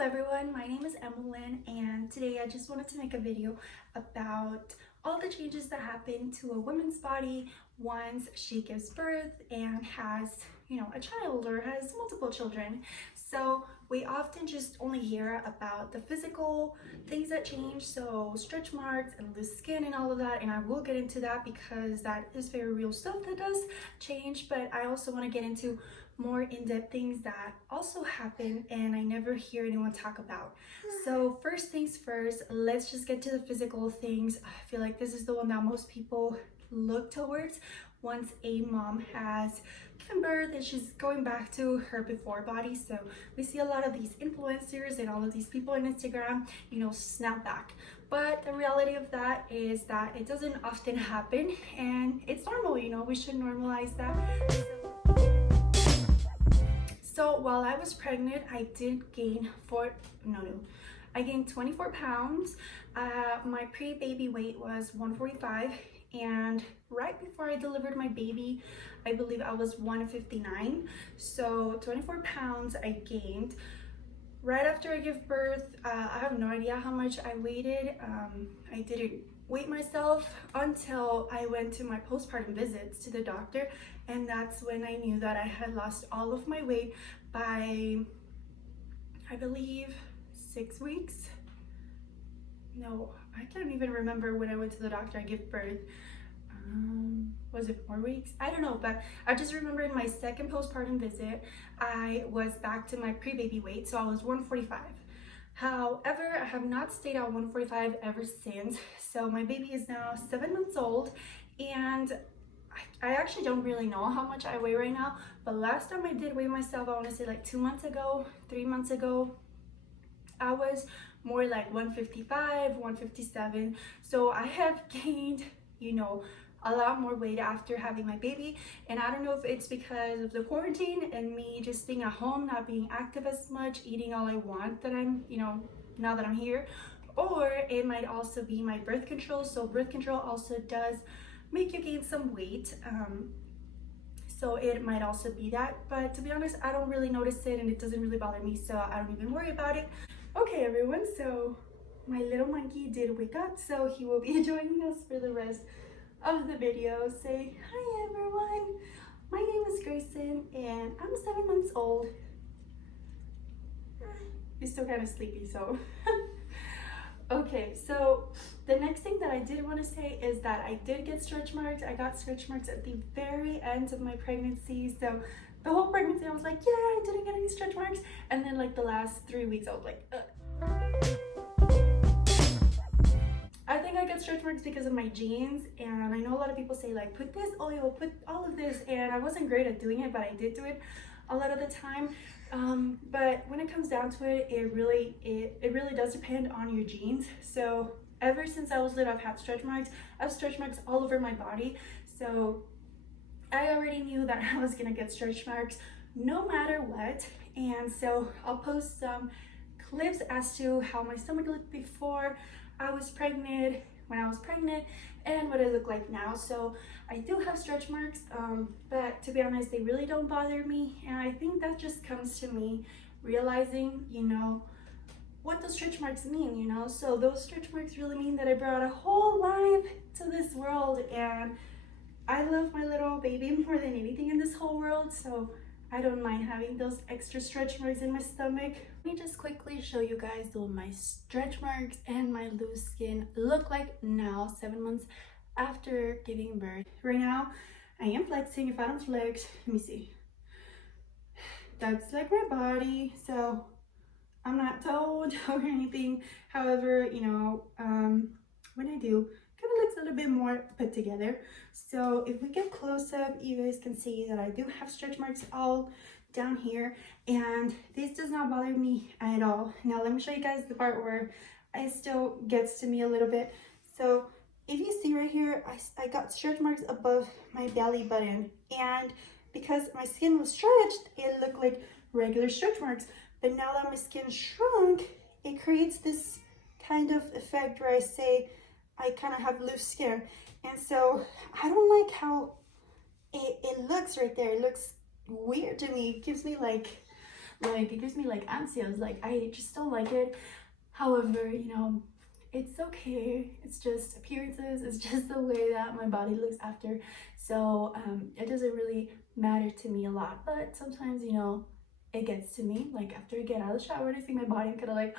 everyone, my name is Emmeline, and today I just wanted to make a video about all the changes that happen to a woman's body once she gives birth and has, a child or has multiple children. So we often just only hear about the physical things that change, so stretch marks and loose skin and all of that, and I will get into that because that is very real stuff that does change, but I also want to get into more in-depth things that also happen and I never hear anyone talk about. So first things first, let's just get to the physical things. I feel like this is the one that most people look towards once a mom has given birth and she's going back to her before body. So we see a lot of these influencers and all of these people on Instagram, snap back. But the reality of that is that it doesn't often happen and it's normal, we should normalize that. So while I was pregnant, I did gain I gained 24 pounds. My pre-baby weight was 145, and right before I delivered my baby, I believe I was 159. So 24 pounds I gained. Right after I gave birth, I have no idea how much I waited. I didn't weigh myself until I went to my postpartum visits to the doctor, and that's when I knew that I had lost all of my weight by, I believe, 6 weeks. No, I can't even remember when I went to the doctor I gave birth. Was it 4 weeks? I don't know, but I just remember in my second postpartum visit, I was back to my pre-baby weight, so I was 145. However, I have not stayed at 145 ever since. So my baby is now 7 months old, and I actually don't really know how much I weigh right now, but last time I did weigh myself, I want to say like 2 months ago, 3 months ago, I was more like 155, 157. So I have gained, a lot more weight after having my baby, and I don't know if it's because of the quarantine and me just staying at home, not being active as much, eating all I want that I'm, now that I'm here, or it might also be my birth control. So birth control also does make you gain some weight, so it might also be that, but to be honest, I don't really notice it and it doesn't really bother me, so I don't even worry about it. Okay everyone, so my little monkey did wake up, so he will be joining us for the rest of the video. Say hi everyone, my name is Grayson and I'm 7 months old. He's still kind of sleepy, so okay, so the next thing that I did want to say is that I did get stretch marks. I got stretch marks at the very end of my pregnancy. So the whole pregnancy I was like, yeah, I didn't get any stretch marks, and then like the last 3 weeks I was like, I think I got stretch marks because of my genes, and I know a lot of people say like, put this oil, put all of this, and I wasn't great at doing it, but I did do it a lot of the time. But when it comes down to it, it really does depend on your genes. So ever since I was little, I've had stretch marks. I have stretch marks all over my body. So I already knew that I was gonna get stretch marks no matter what. And so I'll post some clips as to how my stomach looked before I was pregnant, when I was pregnant, and what it looked like now. So I do have stretch marks, but to be honest, they really don't bother me, and I think that just comes to me realizing, what those stretch marks mean, So those stretch marks really mean that I brought a whole life to this world, and I love my little baby more than anything in this whole world, so I don't mind having those extra stretch marks in my stomach. Let me just quickly show you guys what my stretch marks and my loose skin look like now, 7 months after giving birth. Right now, I am flexing. If I don't flex, let me see. That's like my body, so I'm not told or anything. However, when I do, kind of looks a little bit more put together. So if we get close up, you guys can see that I do have stretch marks all down here, and this does not bother me at all. Now let me show you guys the part where it still gets to me a little bit. So if you see right here, I got stretch marks above my belly button, and because my skin was stretched, it looked like regular stretch marks. But now that my skin shrunk, it creates this kind of effect where I say I kind of have loose skin, and so I don't like how it looks right there. It looks weird to me. It gives me like Like, it gives me like anxious. Like, I just don't like it. However, you know, it's okay. It's just appearances. It's just the way that my body looks after. So it doesn't really matter to me a lot. But sometimes, you know, it gets to me. Like, after I get out of the shower and I see my body, I'm kind of like,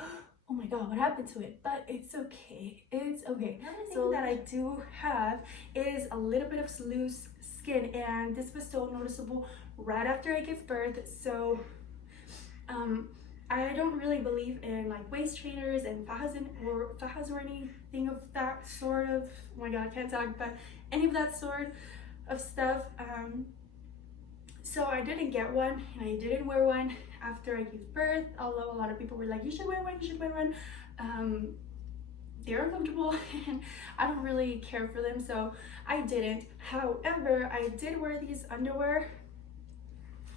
oh my god, what happened to it? But it's okay. It's okay. Another thing that I do have is a little bit of loose skin, and this was so noticeable right after I gave birth. So I don't really believe in like waist trainers and fajas or anything of that sort of, oh my god, I can't talk, but any of that sort of stuff. So I didn't get one, and I didn't wear one after I gave birth, although a lot of people were like, you should wear one, you should wear one. They're uncomfortable and I don't really care for them, so I didn't. However, I did wear these underwear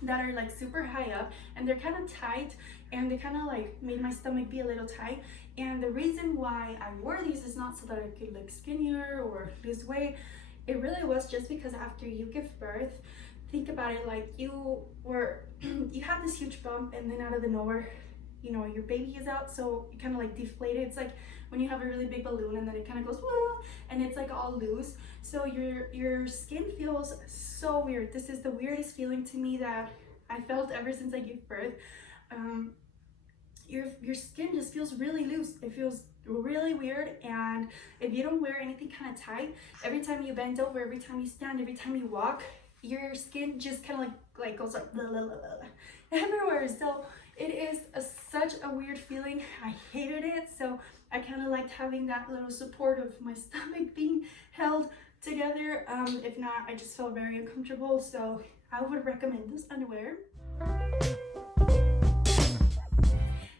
that are like super high up, and they're kind of tight, and they kind of like made my stomach be a little tight. And the reason why I wore these is not so that I could look skinnier or lose weight. It really was just because after you give birth, think about it, like you have this huge bump, and then out of the nowhere, you know, your baby is out, so you kind of like deflate it. It's like when you have a really big balloon and then it kind of goes woo, and it's like all loose, so your skin feels so weird. This is the weirdest feeling to me that I felt ever since I gave birth. Your skin just feels really loose. It feels really weird, and if you don't wear anything kind of tight, every time you bend over, every time you stand, every time you walk, your skin just kind of like goes like blah, blah, blah, blah, everywhere. So it is such a weird feeling. I hated it, so I kind of liked having that little support of my stomach being held together. If not, I just felt very uncomfortable, so I would recommend this underwear.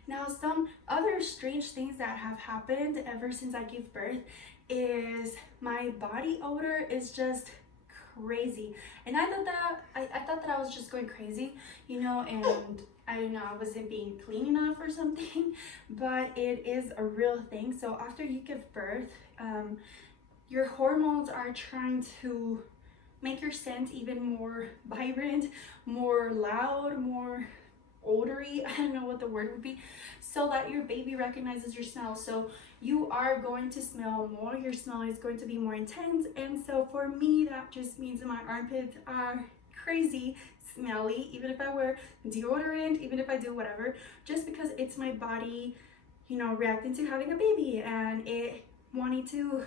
Now, some other strange things that have happened ever since I gave birth is my body odor is just crazy, and I thought that I was just going crazy, you know, and I don't know, I wasn't being clean enough or something, but it is a real thing. So after you give birth, your hormones are trying to make your scent even more vibrant, more loud, more odory, I don't know what the word would be, so that your baby recognizes your smell. So you are going to smell more, your smell is going to be more intense, and so for me that just means that my armpits are crazy smelly, even if I wear deodorant, even if I do whatever, just because it's my body, you know, reacting to having a baby and it wanting to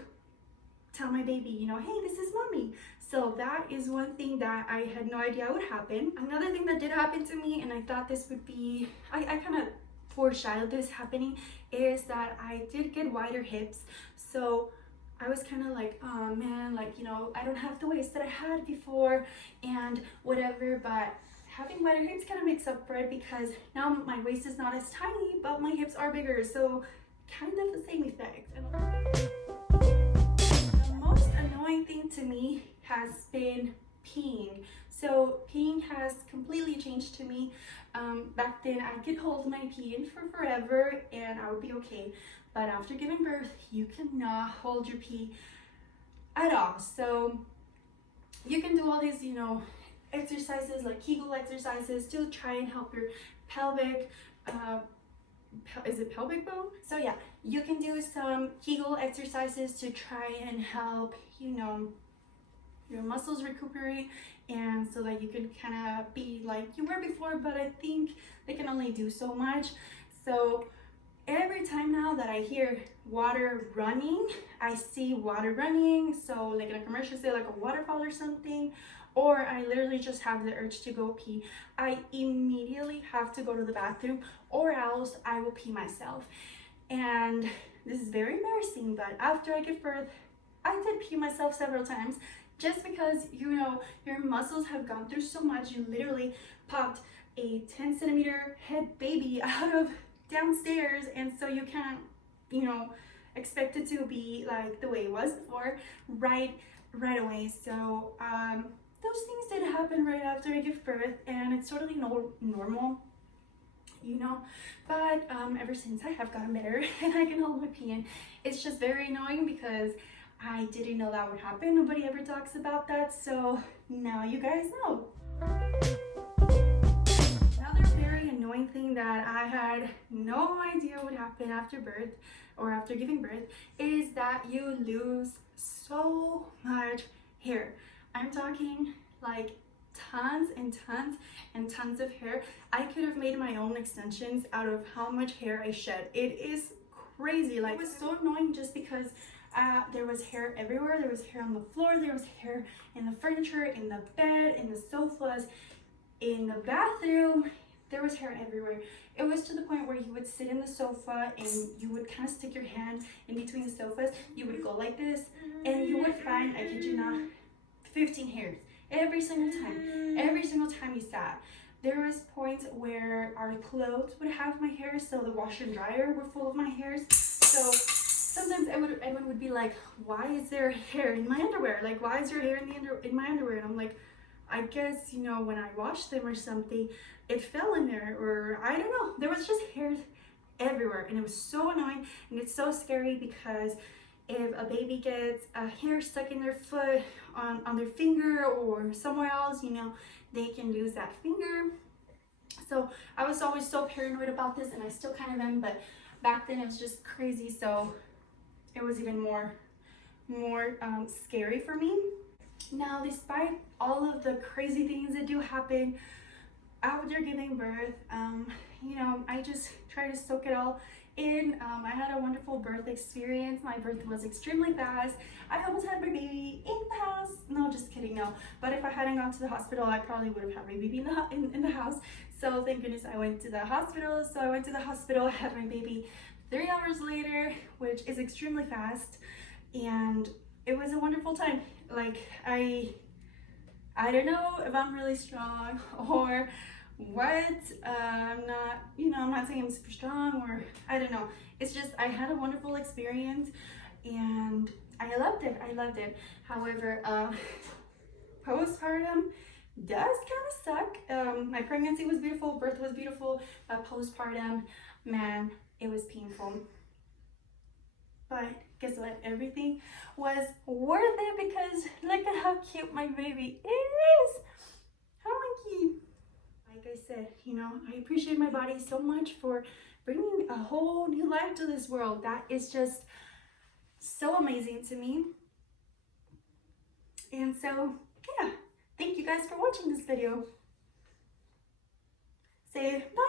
tell my baby, you know, hey, this is mommy. So that is one thing that I had no idea would happen. Another thing that did happen to me, and I thought this would be, I kind of foreshadowed this happening, is that I did get wider hips. So I was kind of like, oh man, like, you know, I don't have the waist that I had before and whatever, but having wider hips kind of makes up for it, because now my waist is not as tiny, but my hips are bigger, so kind of the same effect. The most annoying thing to me has been peeing. So peeing has completely changed to me. Back then I could hold my pee in for forever and I would be okay, but after giving birth you cannot hold your pee at all. So you can do all these, you know, exercises like Kegel exercises to try and help your pelvic is it pelvic bone? So yeah, you can do some Kegel exercises to try and help, you know, your muscles recuperate, and so that you can kind of be like you were before, but I think they can only do so much. So every time now that I hear water running, I see water running, so like in a commercial, say like a waterfall or something, or I literally just have the urge to go pee, I immediately have to go to the bathroom, or else I will pee myself. And this is very embarrassing, but after I give birth, I did pee myself several times, just because, you know, your muscles have gone through so much. You literally popped a 10-centimeter head baby out of downstairs, and so you can't, you know, expect it to be like the way it was before right away. So those things did happen right after I give birth, and it's totally normal, you know, but ever since I have gotten better and I can hold my pee in, it's just very annoying because I didn't know that would happen. Nobody ever talks about that, so now you guys know. Another very annoying one thing that I had no idea would happen after birth or after giving birth is that you lose so much hair. I'm talking like tons and tons and tons of hair. I could have made my own extensions out of how much hair I shed. It is crazy. Like, it was so annoying just because there was hair everywhere. There was hair on the floor, there was hair in the furniture, in the bed, in the sofas, in the bathroom. There was hair everywhere. It was to the point where you would sit in the sofa and you would kind of stick your hand in between the sofas. You would go like this and you would find, I kid you not, 15 hairs every single time. Every single time you sat. There was points where our clothes would have my hair, so the washer and dryer were full of my hairs. So sometimes Edwin would be like, why is there hair in my underwear? Like, why is there hair in my underwear? And I'm like, I guess, you know, when I washed them or something, it fell in there, or I don't know. There was just hairs everywhere, and it was so annoying, and it's so scary because if a baby gets a hair stuck in their foot, on their finger or somewhere else, you know, they can lose that finger. So I was always so paranoid about this, and I still kind of am, but back then it was just crazy, so it was even more scary for me. Now, despite all of the crazy things that do happen after giving birth, you know, I just try to soak it all in. I had a wonderful birth experience. My birth was extremely fast. I almost had my baby in the house. No, just kidding, no. But if I hadn't gone to the hospital, I probably would have had my baby in the house. So thank goodness I went to the hospital. So I went to the hospital, had my baby 3 hours later, which is extremely fast. And it was a wonderful time. Like, I don't know if I'm really strong or what. I'm not, you know, I'm not saying I'm super strong, or I don't know. It's just, I had a wonderful experience and I loved it. I loved it. However, postpartum does kind of suck. My pregnancy was beautiful, birth was beautiful, postpartum, man, it was painful. But guess what? Everything was worth it because look at how cute my baby is. How cute. Like I said, you know, I appreciate my body so much for bringing a whole new life to this world. That is just so amazing to me. And so, yeah, thank you guys for watching this video. Say bye.